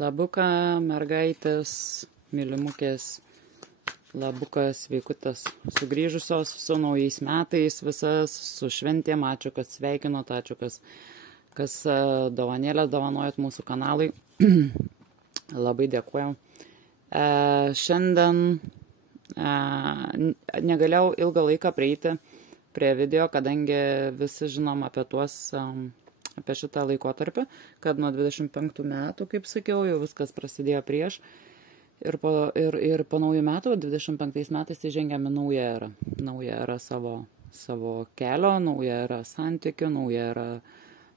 Labuką, mergaitės, mylimukės, labukas, veikutas, sugrįžusios su naujais metais visas, su šventėm, ačiū, kad sveikinot, ačiū, kas dovanėlės dovanojat mūsų kanalui. Labai dėkuoju. Šiandien negalėjau ilgą laiką prieiti prie video, kadangi visi žinom apie šitą laikotarpį, kad nuo 25 metų, kaip sakiau, jau viskas prasidėjo prieš. Ir po naujų metų, 25 metais įžengėme naują erą. Naują erą savo kelio, naują erą santykių, naują erą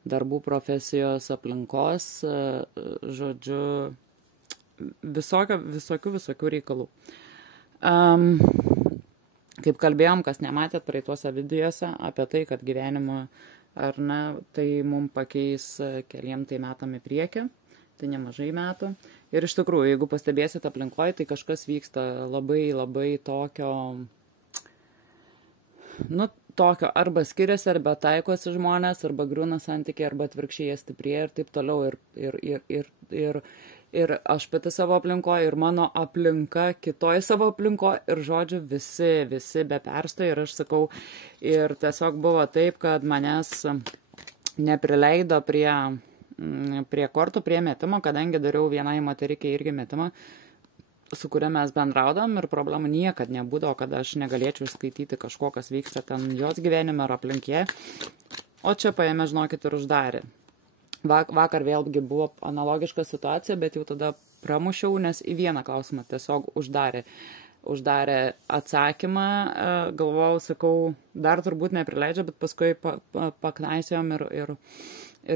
darbų, profesijos, aplinkos, žodžiu, visokių reikalų. Kaip kalbėjom, kas nematėt praeituose videose apie tai, kad gyvenimo ar ne, tai mums pakeis keliem tai metam į priekį, tai nemažai metų. Ir iš tikrųjų, jeigu pastebėsit aplinkoje, tai kažkas vyksta labai tokio, tokio arba skiriasi, arba taikosi žmonės, arba griūna santykiai, arba atvirkščiai jie stiprėja ir taip toliau. Ir aš pati savo aplinkoje, ir mano aplinka kitoje savo aplinkoje, ir žodžiu, visi be perstojo. Ir aš sakau, ir tiesiog buvo taip, kad manęs neprileido prie kortų, prie metimo, kadangi dariau vienai moterikiai irgi metimą, su kuria mes bendraudam, ir problemų niekad nebūdavo, kad aš negalėčiau skaityti kažko, kas vyksta ten jos gyvenime ar aplinkėje. O čia paėmė, žinokit, ir uždarė. Vakar vėlgi buvo analogiška situacija, bet jau tada pramušiau, nes į vieną klausimą tiesiog uždarė atsakymą. Galvojau, sakau, dar turbūt neprileidžia, bet paskui paknaisėjom ir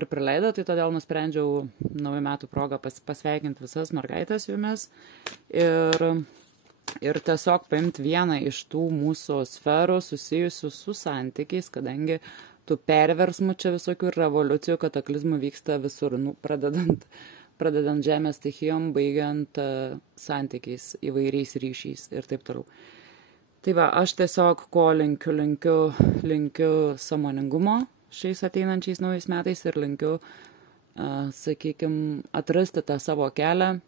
prileido, tai todėl nusprendžiau naujų metų progą pasveikinti visas mergaitės jumis ir tiesiog paimti vieną iš tų mūsų sferų susijusių su santykiais, kadangi tų perversmų čia visokių revoliucijų, kataklizmų vyksta visur, pradedant žemės stichijom, baigiant santykiais, įvairiais ryšiais ir taip toliau. Tai va, aš tiesiog ko linkiu sąmoningumo šiais ateinančiais naujais metais ir linkiu, sakykime, atrasti tą savo kelią,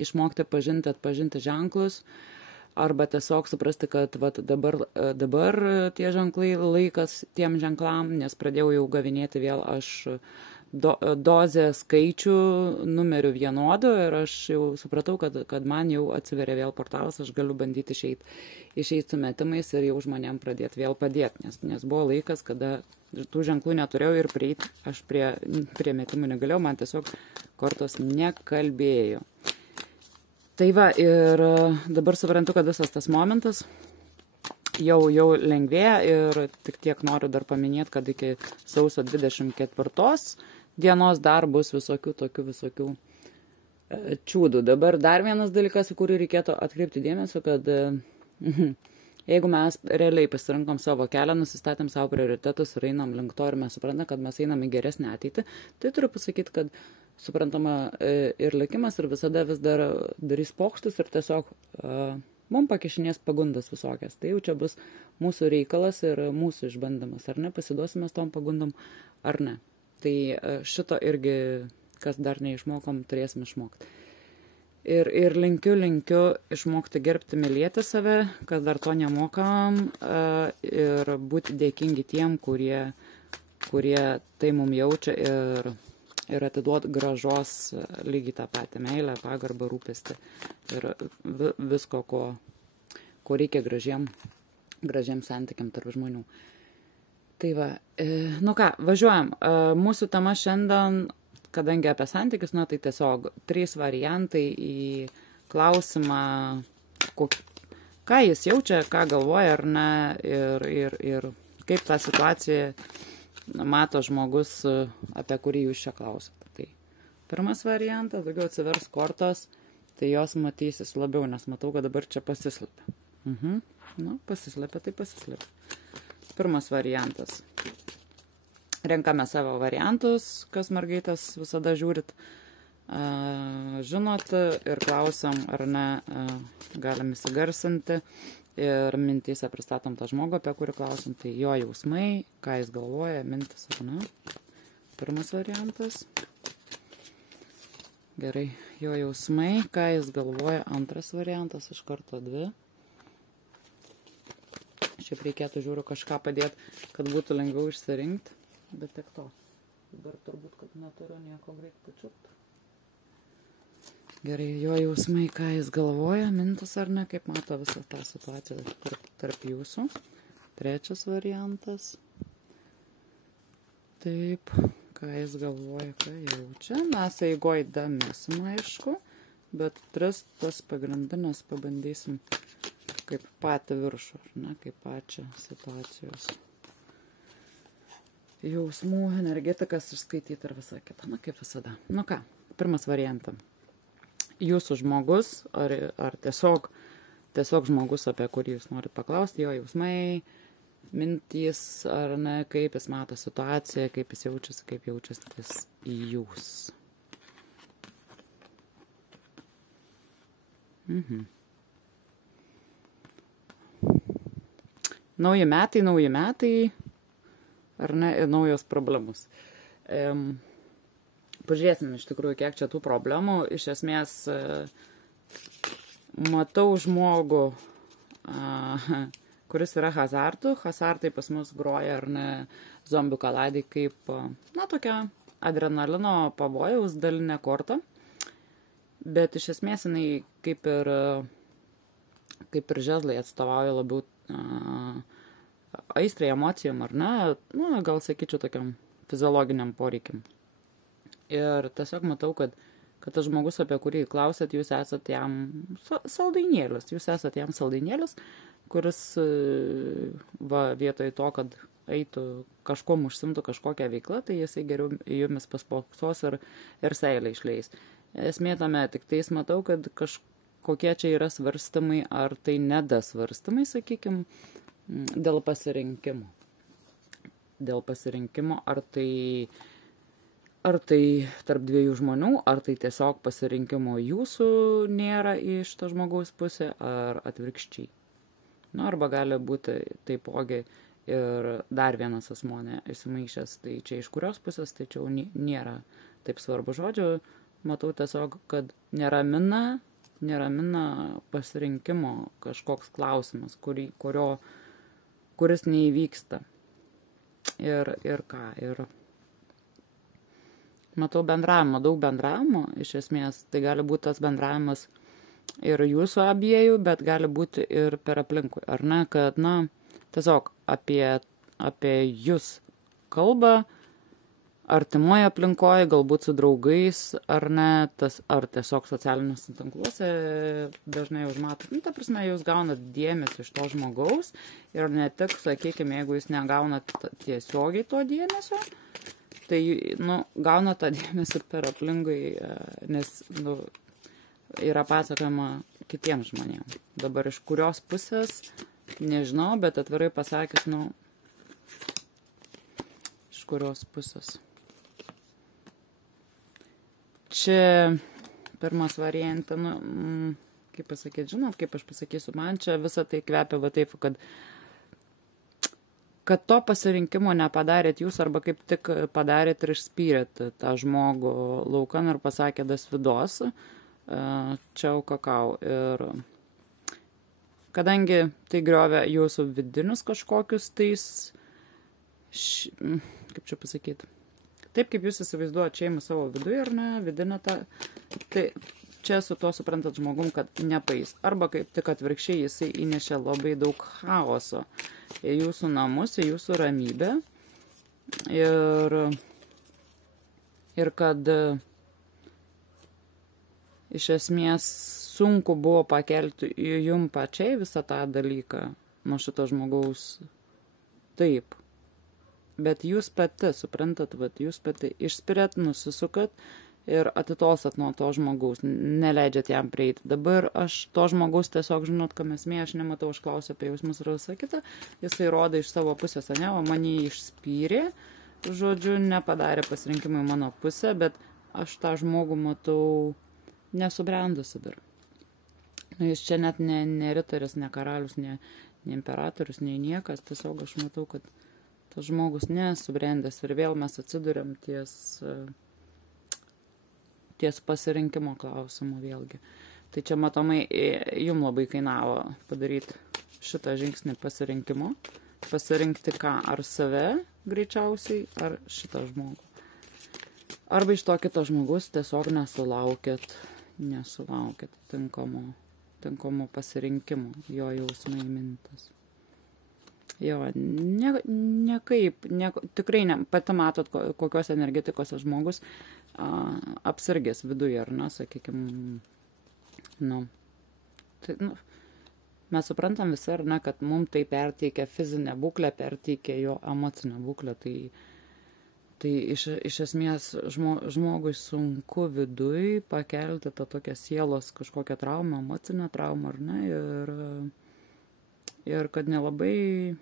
išmokti atpažinti ženklus, arba tiesiog suprasti, kad dabar tie ženklai laikas tiem ženklam, nes pradėjau jau gavinėti vėl aš dozę skaičių numerių vienodų ir aš jau supratau, kad man jau atsiveria vėl portalas, aš galiu bandyti išeiti su metimais ir jau žmonėm pradėti vėl padėti, nes buvo laikas, kada tų ženklų neturėjau ir prieiti, aš prie metimų negalėjau, man tiesiog kortos nekalbėjo. Tai va, ir dabar suprantu, kad visas tas momentas jau lengvėja ir tik tiek noriu dar paminėti, kad iki sausio 24 dienos dar bus visokių čiūdų. Dabar dar vienas dalykas, į kurį reikėtų atkreipti dėmesio, kad jeigu mes realiai pasirinkom savo kelią, nusistatėm savo prioritetus ir einam link to ir mes suprantame, kad mes einam į geresnę ateitį, tai turiu pasakyti, kad suprantama ir likimas ir visada vis dar darys pokštus ir tiesiog mums pakišinės pagundas visokias. Tai jau čia bus mūsų reikalas ir mūsų išbandymas, ar ne, pasiduosime tom pagundom ar ne. Tai šito irgi, kas dar neišmokom, turėsim išmokti. Ir linkiu išmokti gerbti, mylėti save, kas dar to nemokam, ir būti dėkingi tiem, kurie tai mums jaučia ir atiduot gražos lygiai tą patį meilę, pagarbą, rūpestį ir visko, ko reikia gražiem santykiam tarp žmonių. Tai va, važiuojam. Mūsų tema šiandien, kadangi apie santykius, tai tiesiog 3 variantai į klausimą, ką jis jaučia, ką galvoja ar ne, ir kaip tą situaciją mato žmogus, apie kurį jūs čia klausate. Tai pirmas variantas, daugiau atsivers kortos, tai jos matysis labiau, nes matau, kad dabar čia pasislėpia. Pasislėpia, tai pasislėpia. Pirmas variantas. Renkame savo variantus, kas mergaitės visada žiūrit, žinot ir klausiam, ar ne, galim įsigarsinti. Ir mintyse pristatom tą žmogų, apie kurį klausim, tai jo jausmai, ką jis galvoja, mintis ar ne. Pirmas variantas. Gerai, jo jausmai, ką jis galvoja, antras variantas, iš karto 2. Šiaip reikėtų, žiūriu, kažką padėti, kad būtų lengviau išsirinkti, bet tik to. Dabar turbūt, kad neturiu nieko greit pačiupti. Gerai, jo jausmai, ką jis galvoja, mintis ar ne, kaip mato visą tą situaciją tarp jūsų. Trečias variantas. Taip, ką jis galvoja, ką jaučia. Mes eigoj damesim, aišku, bet 3 tas pagrindinės pabandysim kaip patį viršų, ar ne, kaip pačią situacijos. Jausmų, energetikas išskaityti ir visą kitą, na kaip visada. Nu ką, pirmas variantas. Jūsų žmogus, ar tiesiog žmogus, apie kurį jūs norite paklausti, jo jausmai, mintys, ar ne, kaip jis mato situaciją, kaip jis jaučiasi, kaip jaučiasi jūs. Nauji metai, ar ne, ir naujos problemos. Pažiūrėsim iš tikrųjų, kiek čia tų problemų. Iš esmės, matau žmogų, kuris yra hazardų. Hazardai pas mus groja, ar ne, zombių kaladai kaip, na, tokia adrenalino pavojaus dalinė korta. Bet iš esmės jinai kaip ir žezlai atstovauja labiau aistrai, emocijom, ar ne, na, gal sakyčiau tokiam fiziologiniam poreikiam. Ir tiesiog matau, kad tas žmogus, apie kurį klausėt, jūs esat jam saldainėlis, kuris vietoj to, kad eitų kažkuom užsimtų kažkokią veiklą, tai jisai geriau jumis paspoksos ir seilę išleis. Esmė tame, tik tais matau, kad kažkokie čia yra svarstymai, ar tai nedasvarstymai, sakykim, dėl pasirinkimo. Ar tai tarp 2 žmonių, ar tai tiesiog pasirinkimo jūsų nėra iš to žmogaus pusė, ar atvirkščiai. Nu, arba gali būti taipogi ir dar vienas asmuo įsimaišęs, tai čia iš kurios pusės, tai čia nėra taip svarbu žodžiu. Matau tiesiog, kad neramina pasirinkimo kažkoks klausimas, kuris neįvyksta. Ir ką, matau bendravimo, daug bendravimo, iš esmės, tai gali būti tas bendravimas ir jūsų abiejų, bet gali būti ir per aplinkui, ar ne, kad, na, tiesiog apie jūs kalba, artimoje aplinkoje, galbūt su draugais, ar ne, ar tiesiog socialiniuose tinkluose dažnai užmatot, nu, ta prasme, jūs gaunat dėmesį iš to žmogaus ir ne tik, sakykime, jeigu jūs negaunat tiesiogiai to dėmesio, tai, nu, gauna tą dėmesį per aplinkui, nes, nu, yra pasakojama kitiems žmonėms. Dabar iš kurios pusės, nežinau, bet atvirai pasakęs, nu, iš kurios pusės. Čia pirmas variantą, nu, kaip pasakyti, žinot, kaip aš pasakysiu, man čia visą tai kvepia va taip, kad to pasirinkimo nepadarėt jūs, arba kaip tik padarėt ir išspyrėt tą žmogų laukan ir pasakė das vidos, čia kakau. Ir kadangi tai griovė jūsų vidinius kažkokius tais, kaip čia pasakyti, taip kaip jūs įsivaizduojat šeimą savo viduje, ar ne, vidinę tą, tai čia su to suprantat žmogum, kad nepaeis. Arba kaip tik atvirkščiai jisai įnešė labai daug chaoso į jūsų namus, į jūsų ramybę. Ir kad iš esmės sunku buvo pakelti jum pačiai visą tą dalyką nuo šito žmogaus. Taip. Bet jūs pati, suprantat, jūs pati išspirėt, nusisukat ir atitolstat nuo to žmogaus, neleidžiat jam prieiti. Dabar aš to žmogaus tiesiog, žinot, kam esmė, aš nematau, aš klausiu apie jausmus ir visą kitą, jisai rodo iš savo pusės, ne, o mane išspyrė, žodžiu, nepadarė pasirinkimą į mano pusę, bet aš tą žmogų matau nesubrendusi dar. Nu, jis čia net ne ritaris, ne karalius, ne imperatorius, ne niekas, tiesiog aš matau, kad tas žmogus nesubrendęs ir vėl mes atsiduriam ties pasirinkimo klausimu vėlgi. Tai čia matomai jum labai kainavo padaryti šitą žingsnį pasirinkimo. Pasirinkti ką, ar save greičiausiai, ar šitą žmogų. Arba iš to kito žmogus tiesiog nesulaukėt tinkamo pasirinkimo, jo jausmai mintis. Jo, tikrai ne, pati matot, kokios energetikos žmogus apsirgęs viduje, ar ne, sakykime, mes suprantam visi, ar ne, kad mums tai perteikia fizinę būklę, perteikia jo emocinę būklę, tai iš esmės žmogui sunku viduj pakelti tą tokią sielos kažkokią traumą, emocinę traumą, ar ne, ir kad nelabai,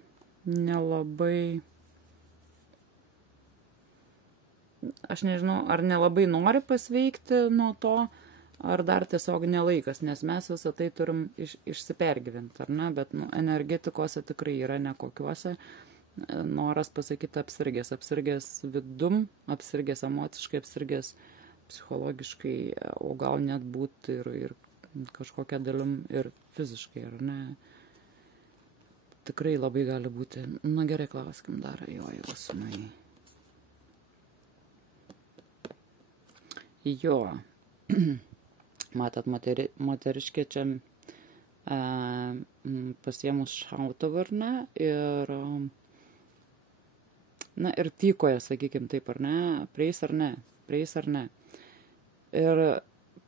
aš nežinau, ar nelabai nori pasveikti nuo to, ar dar tiesiog nelaikas, nes mes visą tai turim išsipergyventi, ar ne, bet energetikose tikrai yra nekokiuose, noras pasakyti apsirgęs vidum, apsirgęs emociškai, apsirgęs psichologiškai, o gal net būti ir kažkokia dalim ir fiziškai, ar ne. Tikrai labai gali būti. Gerai, klauskim dar jo jausmai. Jo. Matot, moteriškė čia pasiemus šautuvą, ar ne, ir tykoja, sakykime taip, ar ne, prieis ar ne. Ir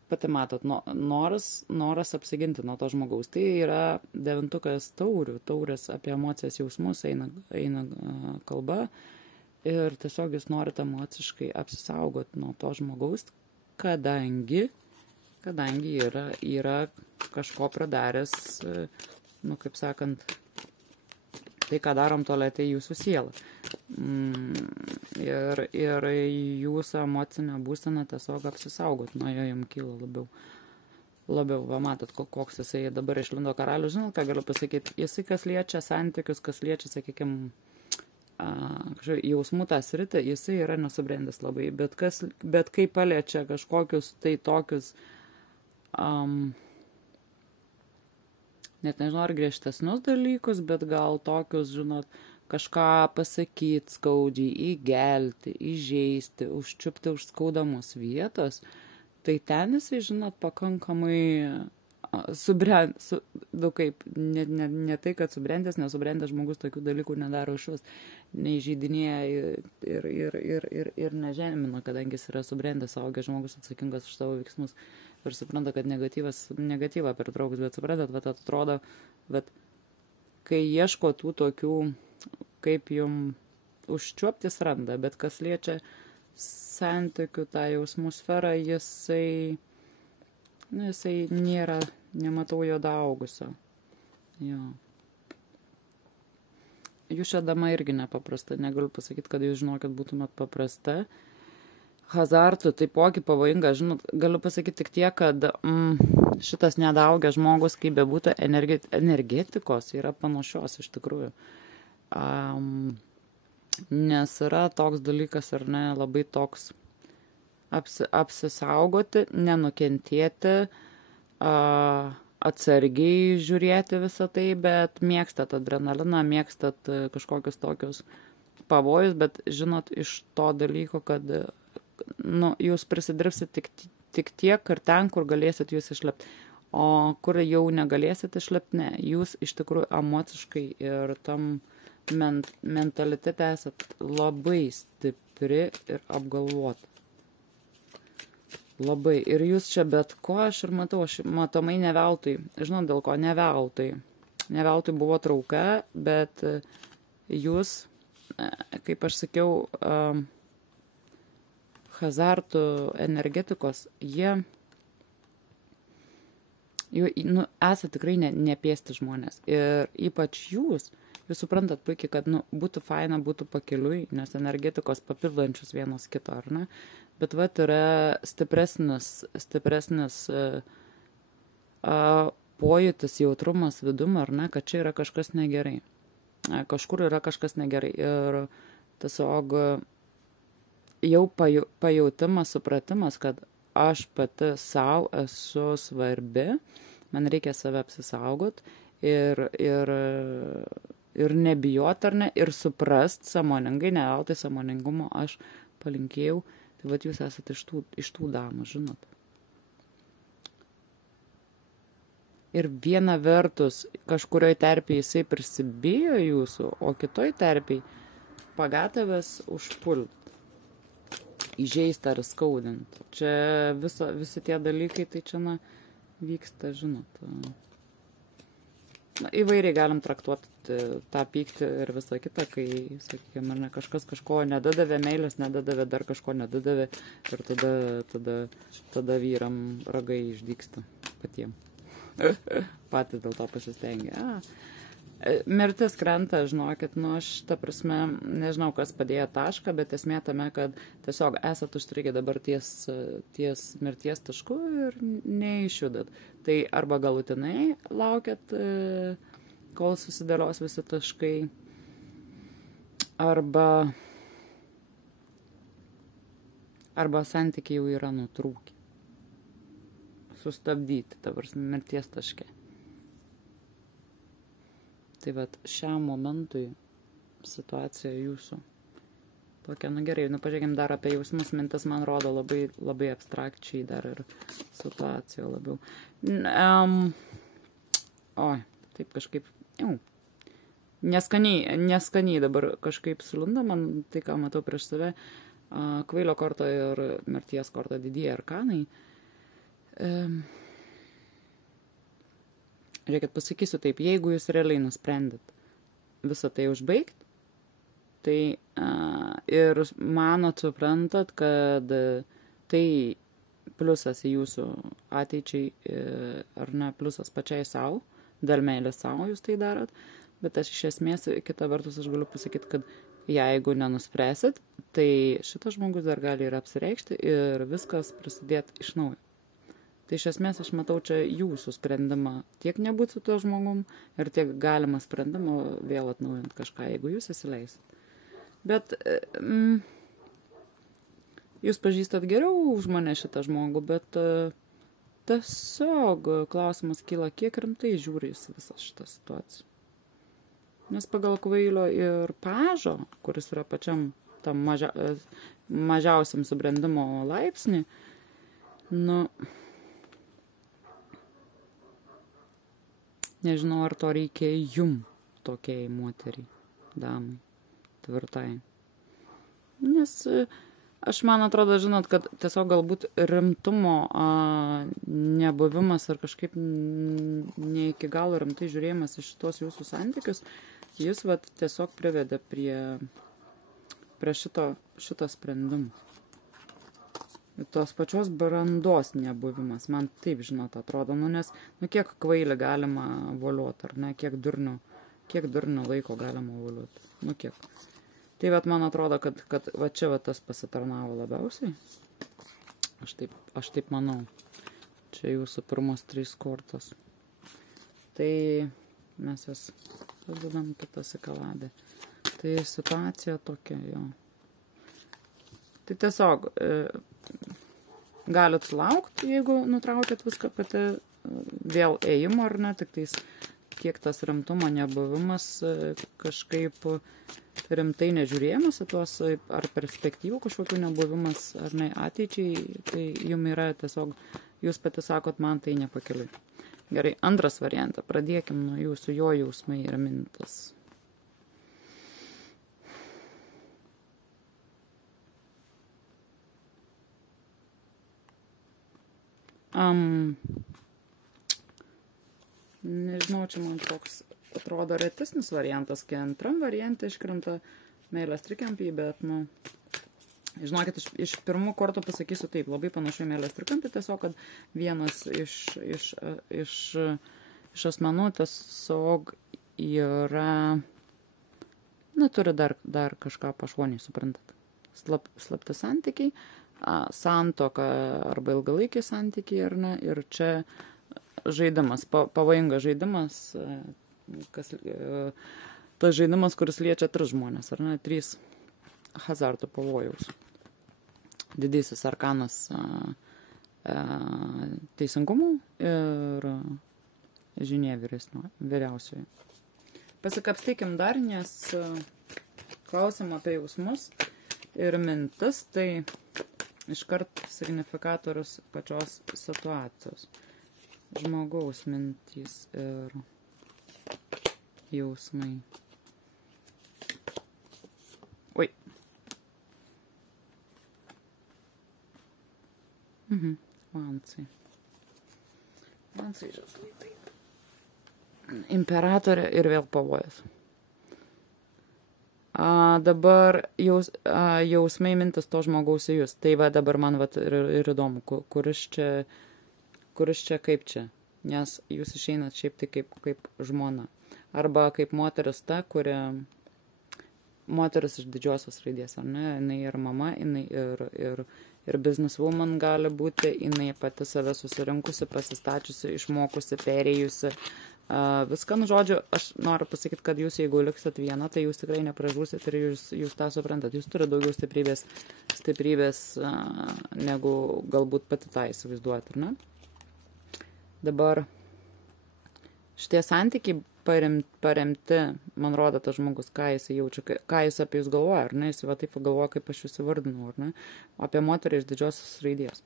pati matot, noras apsiginti nuo to žmogaus. Tai yra 9 taurės apie emocijas, jausmus eina kalba ir tiesiog jūs norite emociškai apsisaugoti nuo to žmogaus, kadangi yra kažko pradaręs, kaip sakant, tai, ką darom tualete, jūsų siela. Ir jūsų emocinę būseną tiesiog apsisaugot, nuo jo jums kyla labiau, va matot, koks jisai dabar išlindo karalius, žinot, ką galiu pasakyti, jisai kas liečia santykius, kas liečia, sakykime, jausmų tą sritį, jisai yra nesubrendęs labai, bet kai paliečia kažkokius tai tokius, net nežinau, ar griežtesnius dalykus, bet gal tokius, žinot, kažką pasakyti skaudžiai, įgelti, įžeisti, užčiupti už skaudamus vietos, tai ten jisai, žinot, pakankamai ne tai, kad nesubrendęs žmogus tokių dalykų nedaro išvis, neįžeidinėja ir nežemina, kadangi jis yra subrendęs, augęs žmogus atsakingas už savo veiksmus ir supranta, kad negatyvą pertrauks, bet suprantat, vat atrodo, bet kai ieško tų tokių, kaip jum užčiuoptis randa, bet kas liečia santykių tą jausmų sferą, jisai nėra, nematau jo daugusio. Jo. Jūs šią damą irgi nepaprasta, negaliu pasakyti, kad jūs žinokit būtumėt paprasta. Hazartų taipogi pavojinga, žinot, galiu pasakyti tik tiek, kad šitas nedaugęs žmogus, kaip bebūtų, energetikos yra panašios iš tikrųjų. Nes yra toks dalykas, ar ne, labai toks apsisaugoti, nenukentėti, atsargiai žiūrėti visą tai, bet mėgstat adrenaliną, mėgstat kažkokius tokius pavojus, bet žinot iš to dalyko, kad jūs prisidirbsit tik tiek ir ten, kur galėsit jūs išlepti. O kur jau negalėsit išlepti, ne. Jūs iš tikrųjų emociškai ir tam mentalitete esat labai stipri ir apgalvota. Labai. Ir jūs čia bet ko, aš matomai ne veltui. Žinot, dėl ko ne veltui. Ne veltui buvo trauka, bet jūs, kaip aš sakiau, hazartų energetikos, jie esate tikrai nepėsti žmonės. Ir ypač jūs suprantat puikiai, kad būtų faina, būtų pakeliui, nes energetikos papildančius vienas kito, ar ne? Bet vat yra stipresnis pojūtis, jautrumas vidum, ar ne, kad čia yra kažkas negerai. Kažkur yra kažkas negerai. Ir tiesiog jau pajautimas, supratimas, kad aš pati savo esu svarbi, man reikia save apsisaugot ir nebijot ar ne, ir suprast sąmoningai, ne veltui sąmoningumo aš palinkėjau, tai vat jūs esate iš tų damų, žinot. Ir viena vertus, kažkurioj terpėje jisai prisibijo jūsų, o kitoj terpėje pagatavęs užpult, įžeist ar skaudint. Čia visi tie dalykai, tai čia vyksta, žinot. Įvairiai galim traktuoti tą pyktį ir visą kitą, kai, sakykime, ar ne, kažkas kažko nedadavė, meilės nedadavė, dar kažko nedadavė ir tada vyram ragai išdyksta patiem. Patys dėl to pasistengia. Mirtis krenta, žinokit, aš ta prasme, nežinau, kas padėjo tašką, bet esmė tame, kad tiesiog esat užstrigę dabar ties mirties tašku ir neišjudat. Tai arba galutinai laukiat, kol susidėlios visi taškai, arba santykiai jau yra nutrūkę. Sustabdyti, dabar mirties taške. Tai vat šiam momentui situacija jūsų tokia, gerai, pažiūrėkim dar apie jausmus, mintis man rodo labai, labai abstrakčiai dar ir situacija labiau. Taip kažkaip, neskaniai dabar kažkaip sulunda man tai, ką matau prieš save, kvailio korto ir mirties korto didieji arkanai. Žiūrėkit, pasakysiu taip, jeigu jūs realiai nusprendėt visą tai užbaigti, tai ir manot, suprantat, kad tai pliusas į jūsų ateičiai, ar ne, pliusas pačiai savo, dėl meilės savo jūs tai darot, bet aš iš esmės, kita vertus, aš galiu pasakyti, kad jeigu nenuspręsit, tai šitas žmogus dar gali ir apsireikšti ir viskas prasidėti iš naujo. Tai iš esmės aš matau čia jūsų sprendimą tiek nebūt su tuo žmogum ir tiek galima sprendimą vėl atnaujant kažką, jeigu jūs įsileisit. Bet jūs pažįstat geriau už mane šitą žmogų, bet tiesiog klausimas kyla, kiek rimtai žiūri jis visą šitą situaciją. Nes pagal kvailio ir pažo, kuris yra pačiam tam mažiausiam subrendimo laipsnį, nežinau, ar to reikia jum, tokiai moteriai, damai, tvirtai. Nes aš man atrodo, žinot, kad tiesiog galbūt rimtumo nebuvimas ar kažkaip ne iki galo rimtai žiūrėjimas iš šitos jūsų santykius, jis vat tiesiog privedė prie šito sprendimo. Tos pačios brandos nebuvimas, man taip, žinot, atrodo, nes, kiek kvailį galima voliuot, ar ne, kiek durnių laiko galima voliuot, kiek. Tai vat man atrodo, kad va čia va tas pasitarnavo labiausiai. Aš taip manau. Čia jūsų pirmos 3 kortos. Tai mes jas padedam kitas į kaladę. Tai situacija tokia, jo. Tai tiesiog galit sulaukti, jeigu nutraukėt viską pati vėl ėjimo, ar ne, tik tais kiek tas rimtumo nebuvimas, kažkaip rimtai nežiūrėjimas į tuos, ar perspektyvų kažkokių nebuvimas, ar ne ateičiai, tai jum yra tiesiog, jūs pati sakot, man tai nepakeliui. Gerai, antras variantą, pradėkim nuo jūsų, jo jausmai ir mintis. Nežinau, čia man toks atrodo retesnis variantas, kai antram variantą iškrenta meilės trikampį, bet, žinokit, iš pirmų kortų pasakysiu taip, labai panašu į meilės trikampį, tiesiog, kad vienas iš asmenų tiesiog yra, turi dar kažką pašoniai, suprantat, slapti santykiai, santuoka arba ilgalaikiai santykiai, ar ne, ir čia žaidimas, pavojingas žaidimas, tas žaidimas, kuris liečia 3 žmonės, ar ne, 3 hazardo pavojaus. Didysis arkanas teisingumu ir žinia vyriausioji. Pasikapstykim dar, nes klausim apie jausmus ir mintis, tai iškart signifikatorius pačios situacijos. Žmogaus mintys ir jausmai. Oi. Vansai. Vansai žaslai, taip. Imperatorė ir vėl pavojus. Dabar jausmai mintis to žmogaus į jūs. Tai va dabar man ir įdomu, kuris čia kaip čia. Nes jūs išeinat šiaip tai kaip žmona. Arba kaip moteris ta, kuria moteris iš didžiosios raidės, ar ne? Jinai ir mama, jinai ir businesswoman gali būti, jinai pati save susirinkusi, pasistačiusi, išmokusi, perėjusi. Viską, žodžiu, aš noriu pasakyti, kad jūs, jeigu liksit viena, tai jūs tikrai nepražūsit ir jūs tą suprantat. Jūs turite daugiau stiprybės negu galbūt pati tą įsivaizduoti, ar ne? Dabar šitie santykiai paremti, man rodo, tas žmogus, ką jis jaučia, ką jis apie jūs galvoja, ar ne? Jis va taip galvoja, kaip aš jūs įvardinu, ar ne? Apie moterį iš didžiosios raidės.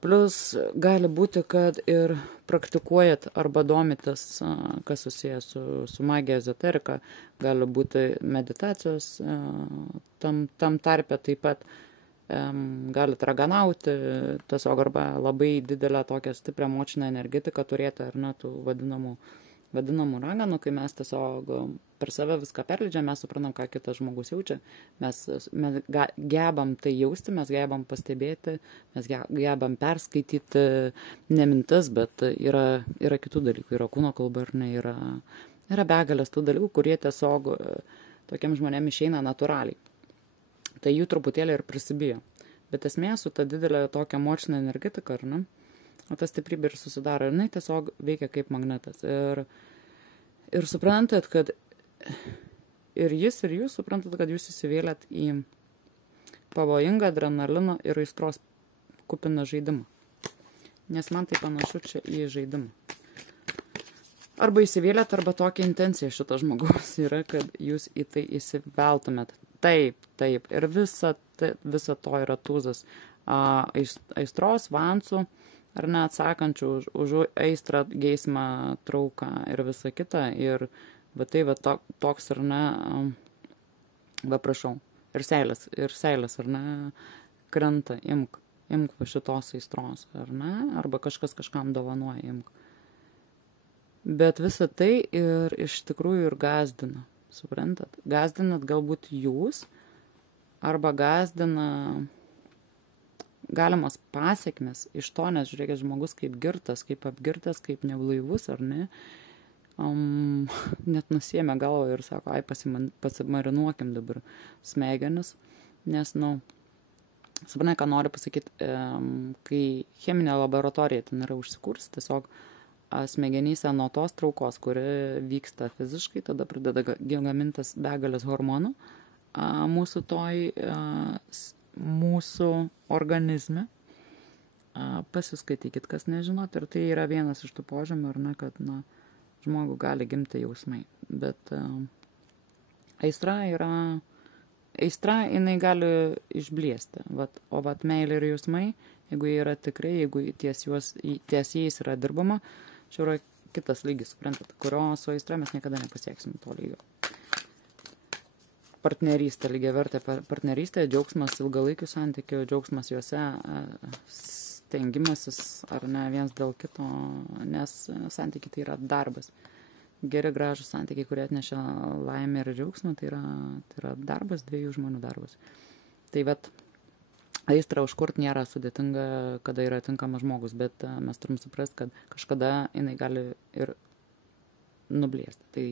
Plus gali būti, kad ir praktikuojat arba domitės, kas susijęs su magija, ezoterika, gali būti meditacijos, tam tarpe taip pat galit raganauti, tiesiog arba labai didelę tokią stiprią emocinę energetiką turėti, ar ne, tų vadinamų raganų, kai mes tiesiog per save viską perleidžiam, mes suprantam, ką kitas žmogus jaučia, mes gebam tai jausti, mes gebam pastebėti, mes gebam perskaityti ne mintis, bet yra kitų dalykų, yra kūno kalba ir ne, yra begalės tų dalykų, kurie tiesiog tokiam žmonėm išeina natūraliai. Tai jų truputėlį ir prisibijo. Bet esmė su ta didelė tokia emocinė energetika, ar ne? O ta stiprybė ir susidaro, ir jinai tiesiog veikia kaip magnetas. Ir suprantat, kad ir jis, ir jūs suprantat, kad jūs įsivėlėt į pavojingą adrenalino ir aistros kupiną žaidimą. Nes man tai panašu čia į žaidimą. Arba įsivėlėt, arba tokia intencija šito žmogaus yra, kad jūs į tai įsiveltumėt. Taip. Ir visa to yra tūzas. Aistros, vansų, ar ne, atsakančių už aistrą, geismą, trauką ir visą kitą. Ir va tai va toks, ar ne, va prašau, ir seilės, ar ne, krenta, imk va šitos aistros, ar ne, arba kažkas kažkam dovanoja, imk. Bet visa tai ir iš tikrųjų ir gazdina, suprantat? Gazdinat galbūt jūs, arba gazdina galimas pasiekmes iš to, nes žiūrėkit, žmogus kaip girtas, kaip apgirtas, kaip neblaivus, ar ne, net nusiėmė galvą ir sako, pasimarinuokim dabar smegenis, nes, supranai, ką noriu pasakyti, kai cheminė laboratorija ten yra užsikūrus, tiesiog smegenyse nuo tos traukos, kuri vyksta fiziškai, tada pradeda gamintis begalės hormonų mūsų organizme. Pasiskaitykit, kas nežinot, ir tai yra vienas iš tų požymių, ar ne, kad žmogų gali gimti jausmai. Bet aistra, jinai gali išbliesti. O meilė ir jausmai, jeigu jie yra tikrai, jeigu ties jais yra dirbama, čia yra kitas lygis, suprantat, kurio su aistra mes niekada nepasieksim to lygio. Partnerystė, lygiavertė partnerystė, džiaugsmas ilgalaikių santykių, džiaugsmas juose, stengimasis ar ne viens dėl kito, nes santykiai tai yra darbas. Geri gražūs santykiai, kurie atnešia laimę ir džiaugsmą, tai yra darbas, dviejų žmonių darbas. Tai aistrą užkurt nėra sudėtinga, kada yra tinkamas žmogus, bet mes turim suprasti, kad kažkada jinai gali ir nublėsti. Tai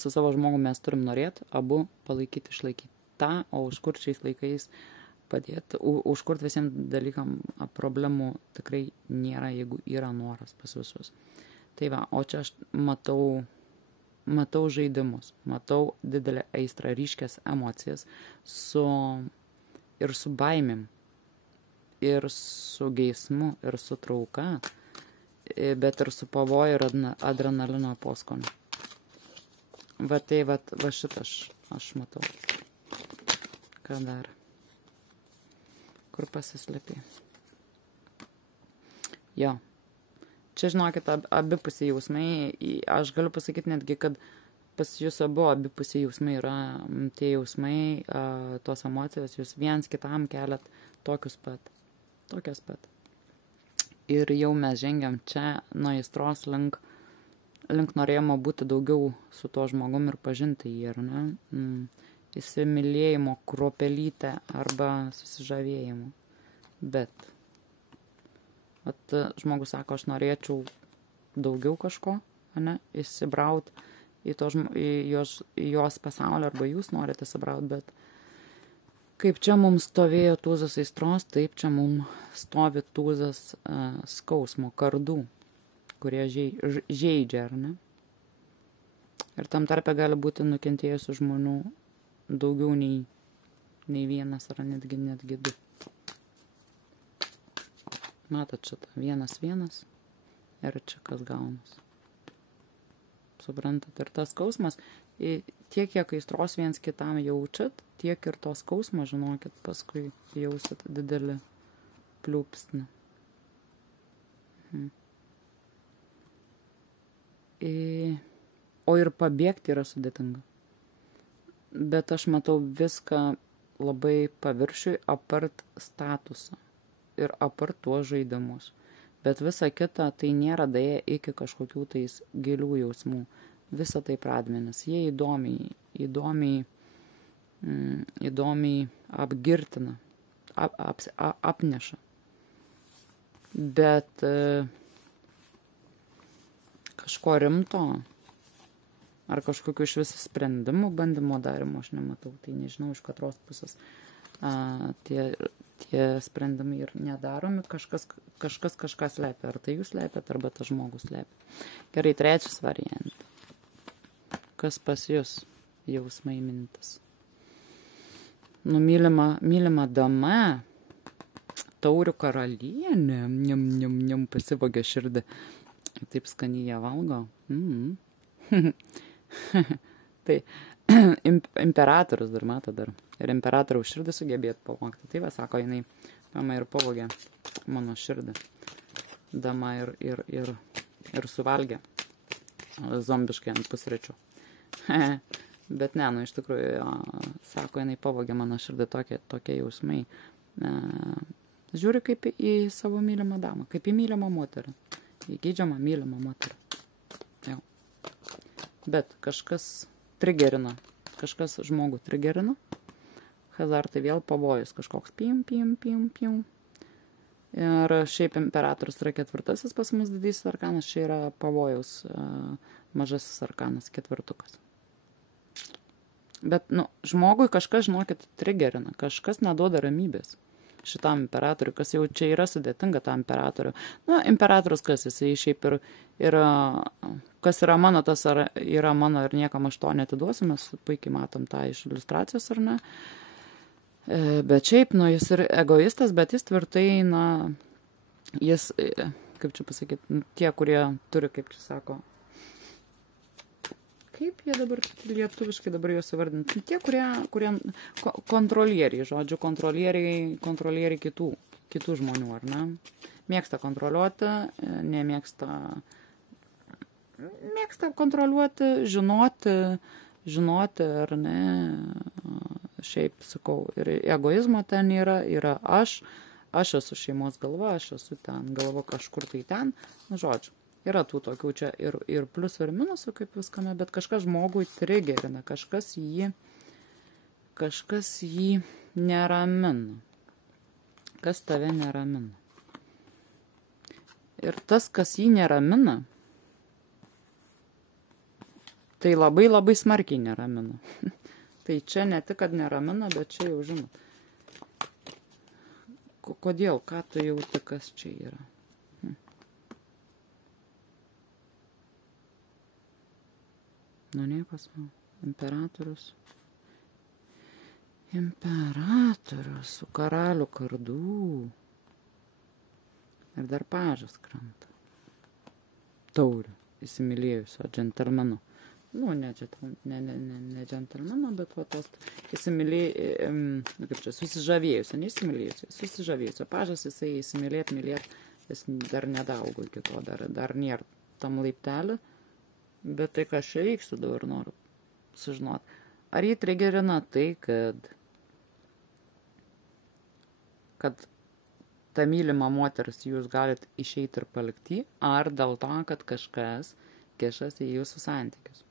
su savo žmogumi mes turim norėti, abu palaikyti, išlaikyti tą, o užkurt šiais laikais padėti, užkurt visiems dalykam problemų tikrai nėra, jeigu yra noras pas visus. Tai va, o čia aš matau žaidimus, matau didelę aistrą, ryškias emocijas ir su baimėm. ir su geismu, ir su trauka, bet ir su pavoju ir adrenalino poskoniu. Va tai, va šitą aš matau. Ką dar? Kur pasislėpė? Jo. Čia, žinokit, abipusiai jausmai, aš galiu pasakyti netgi, kad pas jūs abu abipusiai jausmai yra tie jausmai, tos emocijos, jūs viens kitam keliat tokias pat. Ir jau mes žengiam čia nuo aistros link norėjimo būti daugiau su tuo žmogum ir pažinti jį, ar ne? Įsimylėjimo kruopelytę arba susižavėjimo. Bet žmogus sako, aš norėčiau daugiau kažko, ne? Įsibraut į jos pasaulį, arba jūs norite įsibraut, bet kaip čia mums stovėjo tūzas aistros, taip čia mums stovi tūzas skausmo, kardų, kurie žeidžia, ar ne? Ir tam tarpe gali būti nukentėjusių žmonių daugiau nei vienas, ar netgi du. Matot šitą, 1-1 ir čia kas gaunas. Suprantat, ir tas skausmas, tiek kiek aistros viens kitam jaučiat, tiek ir to skausmo, žinokit, paskui jausit didelį pliūpsnį. O ir pabėgti yra sudėtinga. Bet aš matau viską labai paviršiui, apart statusą ir apart tuos žaidimus. Bet visa kita tai nėra daėję iki kažkokių tais gilių jausmų. Visa tai pradmenis. Jie įdomiai apgirtina, apneša. Bet kažko rimto ar kažkokių iš visų sprendimų bandymo darimo aš nematau. Tai nežinau, iš katros pusės tie sprendimai ir nedaromi. Kažkas kažką slepia. Ar tai jūs slepiat, arba tas žmogus slepia. Gerai, trečias variantas. Kas pas jūs jausmai mintis? Mylima dama, taurių karalienė, njam pasivogė širdį. Taip skaniai ją valgo. Tai imperatorius dar mato dar. Ir imperatoriaus širdį sugebėt pavogti. Tai va, sako, jinai mama ir pavogė mano širdį. Dama ir suvalgė zombiškai ant pusryčių. Bet ne, iš tikrųjų, sako, jinai pavogė mano širdį, tokie jausmai. Žiūri kaip į savo mylimą damą, kaip į mylimą moterį. Į geidžiamą mylimą moterį. Jau. Bet kažkas trigerina, kažkas žmogų trigerina. Hazartai vėl pavojus kažkoks pim. Ir šiaip imperatorius yra 4 pas mus didysis arkanas, čia yra pavojaus mažasis arkanas, 4. Bet, žmogui kažkas, žinokit, trigerina, kažkas neduoda ramybės šitam imperatoriui, kas jau čia yra sudėtinga tą imperatorių. Imperatorius kas, jisai šiaip ir kas yra mano, tas yra mano ir niekam aš to netiduosiu, mes puikiai matom tą iš iliustracijos, ar ne? Bet šiaip, jis ir egoistas, bet jis tvirtai, jis, kaip čia pasakyti, tie, kurie turi, kaip čia sako, kaip jie dabar lietuviškai dabar juos įvardinti, tie, kurie kontrolieriai, žodžiu, kontrolieriai kitų žmonių, ar ne? Mėgsta kontroliuoti, mėgsta kontroliuoti, žinoti, ar ne? Šiaip sakau, ir egoizmo ten yra aš esu šeimos galva, aš esu ten galva kažkur tai ten, žodžiu. Yra tų tokių čia ir pliusų ir minusų kaip viskame, bet kažkas žmogui trigerina, kažkas jį neramina. Kas tave neramina? Ir tas, kas jį neramina, tai labai labai smarkiai neramina. Tai čia ne tik, kad neramina, bet čia jau žinot. Kodėl? Ką tu jauti, kas čia yra? Niekas, imperatorius su karalių kardų. Ir dar pažas krenta. Taurių įsimylėjusio džentelmeno. Nu, ne džentelmeno, bet va tos kaip čia, susižavėjusio, neįsimylėjusio, susižavėjusio. Pažas jisai įsimylėt, jis dar nedaugo iki to, dar nėra tam laiptelį. Bet tai, ką aš čia vykstu, dabar noriu sužinoti. Ar jį trigerina tai, kad ta mylima moteris jūs galit išeiti ir palikti, ar dėl to, kad kažkas kišasi į jūsų santykius.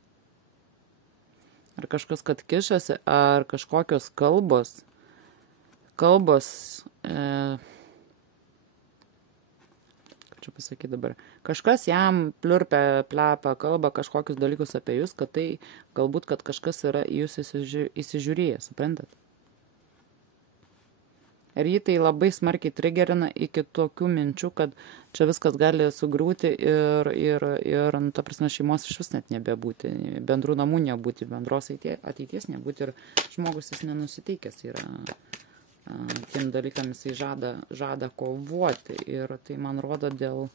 Ar kažkas, kad kišasi, ar kažkokios kalbos, kaip čia pasakyti dabar, kažkas jam pliurpia, plepa, kalba kažkokius dalykus apie jūs, kad tai galbūt, kad kažkas yra į jūs įsižiūrėjęs, suprantat? Ir jį tai labai smarkiai trigerina iki tokių minčių, kad čia viskas gali sugriūti ir ta prasme, šeimos iš vis net nebebūti, bendrų namų nebūti, bendros ateities nebūti ir žmogus jis nenusiteikęs yra tiem dalykam, jisai žada kovoti ir tai man rodo dėl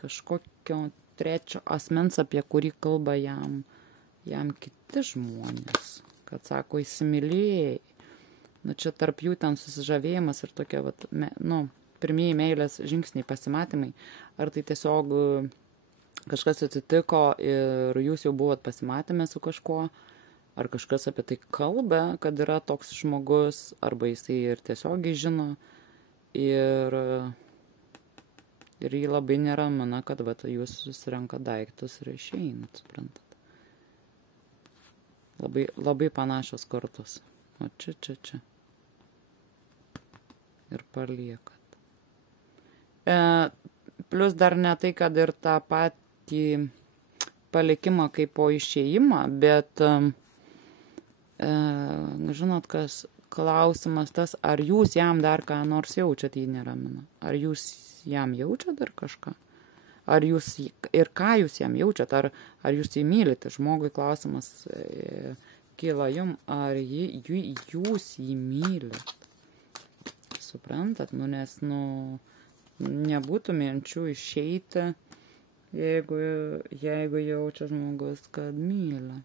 kažkokio trečio asmens, apie kurį kalba jam kiti žmonės, kad sako įsimylėjai. Nu, čia tarp jų ten susižavėjimas ir tokie, pirmieji meilės žingsniai, pasimatymai. Ar tai tiesiog kažkas atsitiko ir jūs jau buvot pasimatėme su kažkuo, ar kažkas apie tai kalba, kad yra toks žmogus, arba jisai ir tiesiogiai žino. Ir jį labai neramina, kad jūs susirenka daiktus ir išeinat, suprantat. Labai, labai panašios kartos. O čia. Ir paliekat. Plius dar ne tai, kad ir tą patį palikimą kaip po išėjimą, bet žinot, kas klausimas tas, ar jūs jam dar ką nors jaučiat, jį neramina. Ar jūs jam jaučiat dar kažką? Ar jūs, ir ką jūs jam jaučiat? Ar jūs jį mylite? Žmogui klausimas kyla jum, ar jūs jį mylite? Suprantat, nes, nebūtų minčių išeiti, jeigu jaučia žmogus, kad myli.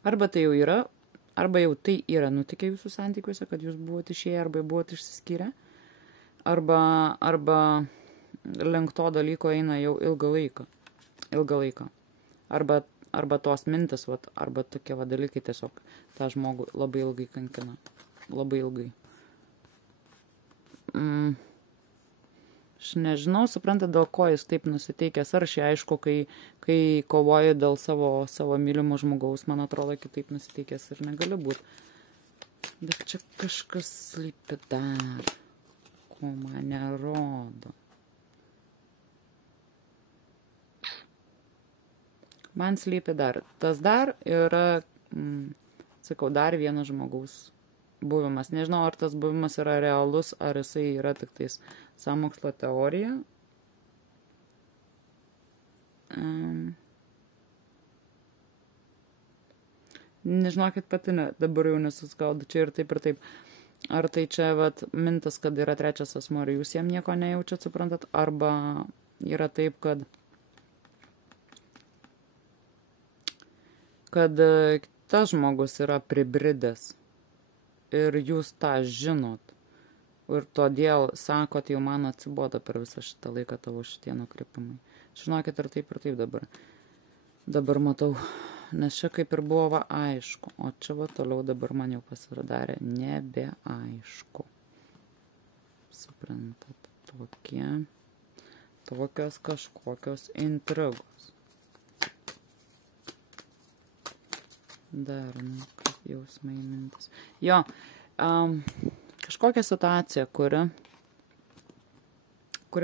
Arba tai jau yra, arba jau tai yra nutikę jūsų santykiuose, kad jūs buvote išėję, arba buvote išsiskyrę, arba link to dalyko eina jau ilgą laiką. Arba tos mintis, arba tokie dalykai tiesiog tą žmogų labai ilgai kankina. Labai ilgai. Aš nežinau, suprantat, dėl ko jis taip nusiteikęs. Ar šiai aišku, kai kovoju dėl savo mylimo žmogaus, man atrodo, kitaip nusiteikęs ir negali būti. Bet čia kažkas slypi dar, ko man nerodo. Man slypi dar. Tas dar yra, sakau, dar vienas žmogaus buvimas. Nežinau, ar tas buvimas yra realus, ar jisai yra tik tais sąmokslo teorija. Nežinokit pati, dabar jau nesuskaudu čia ir taip. Ar tai čia mintas, kad yra trečias asmuo ir jūs jam nieko nejaučiat, suprantat, arba yra taip, kad tas žmogus yra pribridęs ir jūs tą žinot. Ir todėl sakot, jau man atsibodo per visą šitą laiką tavo šitie nukrypimai. Žinokit, ir taip dabar. Dabar matau, nes čia kaip ir buvo aišku, o čia toliau dabar man jau pasidarė nebeaišku. Suprantat, tokios kažkokios intrigos. Dar, kaip jausmai mintis. Jo, kažkokia situacija, kuri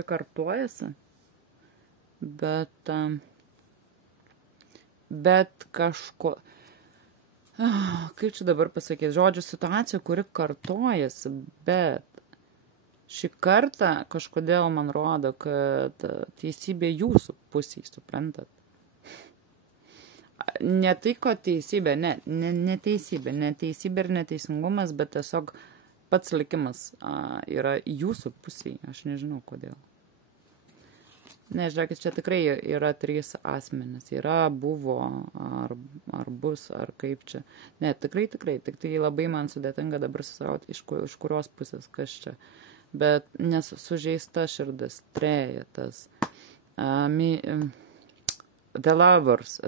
kartuojasi, bet kažko, kaip čia dabar pasakyti, žodžiu, situacija, kuri kartuojasi, bet šį kartą kažkodėl man rodo, kad teisybė jūsų pusėje, suprantat. Ne tai, ko teisybė, neteisybė, neteisybė ir neteisingumas, bet tiesiog pats likimas yra jūsų pusėje, aš nežinau kodėl. Ne, žiūrėkit, čia tikrai yra 3 asmenys. Yra, buvo, ar bus, ar kaip čia. Ne, tikrai, tik tai labai man sudėtinga dabar susirauti, iš kurios pusės, kas čia. Bet nes sužeista širdis, trejetas, the lovers,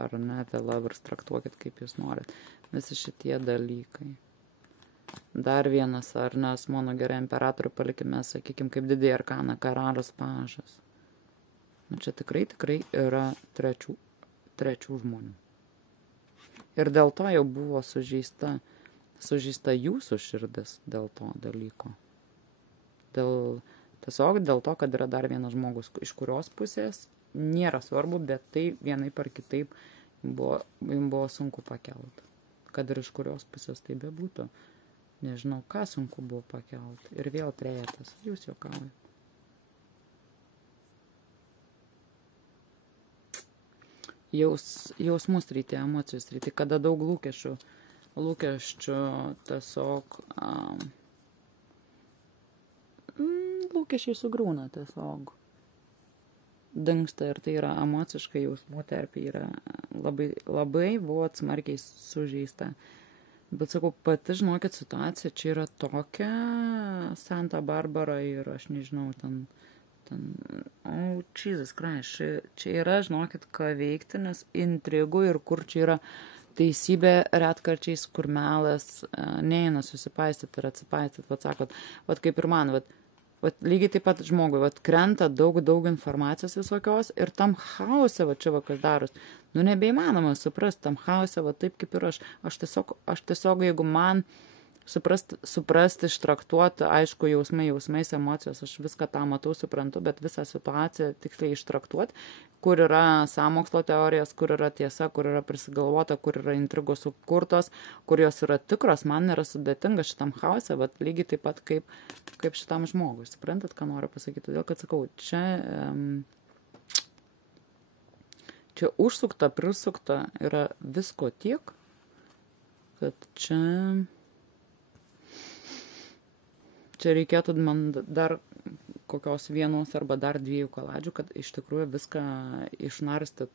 ar ne, the lovers, traktuokit kaip jūs norit. Visi šitie dalykai. Dar vienas, ar nes mano gerai imperatorių palikime, sakykime, kaip didįjį arkaną, karalius pažas. Nu, čia tikrai yra trečių žmonių. Ir dėl to jau buvo sužeista jūsų širdis dėl to dalyko. Tiesiog dėl to, kad yra dar vienas žmogus, iš kurios pusės nėra svarbu, bet tai vienaip ar kitaip jums buvo sunku pakelt. Kad ir iš kurios pusės tai bebūtų. Nežinau, ką sunku buvo pakelt. Ir vėl trejetas. Jūs juokauja. Jausmų srity, emocijų srity, kada daug lūkesčių tiesiog lūkesčiai sugrūna tiesiog. Dingsta ir tai yra emociškai jausmų terpė yra labai buvo smarkiai sužeista. Bet sakau, pati žinokit, situacija čia yra tokia Santa Barbara ir aš nežinau, Jesus Christ, čia yra, žinokit, ką veikti, nes intrigų ir kur čia yra teisybė retkarčiais, kur melas neina susipaistyti ir atsipaistyti, vat sakot, vat kaip ir man, vat lygiai taip pat žmogui, vat krenta daug informacijos visokios ir tam hause, va čia va kas daros, nu nebeįmanoma suprasti tam hause, va taip kaip ir aš tiesiog, jeigu man suprasti, ištraktuoti, aišku, jausmais, emocijos, aš viską tą matau, suprantu, bet visą situaciją tiksliai ištraktuoti, kur yra sąmokslo teorijas, kur yra tiesa, kur yra prisigalvota, kur yra intrigos sukurtos, kur jos yra tikros, man yra sudėtinga šitam hause, bet lygiai taip pat kaip šitam žmogui. Suprantat, ką noriu pasakyti? Todėl, kad sakau, čia užsukta, prisukta yra visko tiek, kad čia reikėtų man dar kokios vienos arba dar 2 kaladžių, kad iš tikrųjų viską išnarstyt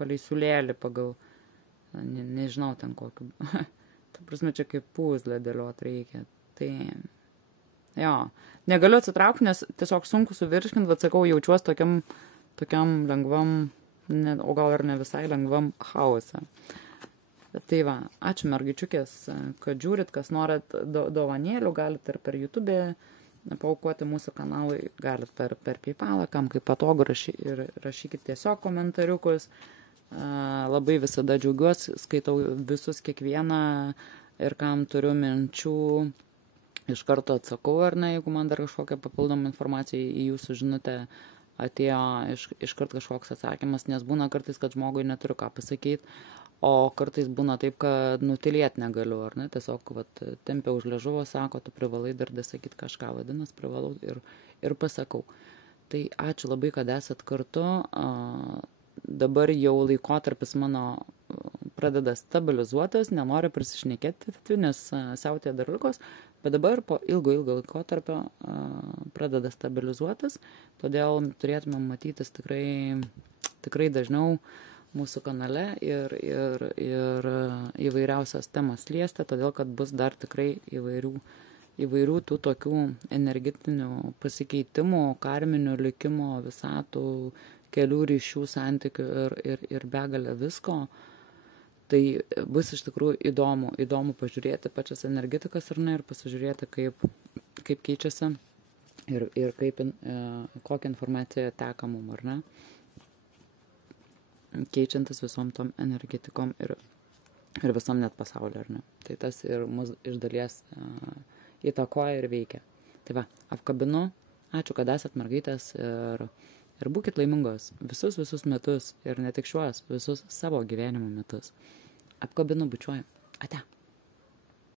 palei siūlėlį, pagal, nežinau, ten kokiu. Ta prasme, čia kaip puzlę dėliot reikia. Tai, jo, negaliu atsitraukti, nes tiesiog sunku suvirškint, bet sakau, jaučiuos tokiam lengvam, o gal ir ne visai lengvam hause. Tai va, ačiū mergaičiukės, kad žiūrit, kas norit dovanėlių, galite ir per YouTube paaukoti mūsų kanalui, galite per PayPalą, kam kaip patogu, rašykit tiesiog komentariukus. Labai visada džiaugiuosi, skaitau visus kiekvieną ir kam turiu minčių, iš karto atsakau, ar ne, jeigu man dar kažkokia papildoma informacija į jūsų žinutę atėjo iškart kažkoks atsakymas, nes būna kartais, kad žmogui neturiu ką pasakyti, o kartais būna taip, kad nutilėt negaliu, ar ne, tiesiog tempia už liežuvo, sako, tu privalai dar sakyti kažką, vadinas, privalau ir pasakau. Tai ačiū labai, kad esat kartu. Dabar jau laikotarpis mano pradeda stabilizuotis, nenoriu prisišnekėti, nes siautė dar likos, bet dabar po ilgo laikotarpio pradeda stabilizuotis, todėl turėtume matytis tikrai dažniau mūsų kanale ir įvairiausias temas liesti, todėl kad bus dar tikrai įvairių tų tokių energetinių pasikeitimų, karminių likimo, visatų, kelių ryšių, santykių ir begalę visko. Tai bus iš tikrųjų įdomu pažiūrėti pačias energetikas ar ne, ir pasižiūrėti, kaip keičiasi ir kaip, kokią informaciją teka mum, ar ne, keičiantis visom tom energetikom ir visom net pasaulio, ar ne. Tai tas ir mus iš dalies įtakoja ir veikia. Tai va, apkabinu, ačiū, kad esat mergaitės ir būkit laimingos visus metus ir ne tik šiuos, visus savo gyvenimo metus. Apkabinu, bučiuoju. Ate.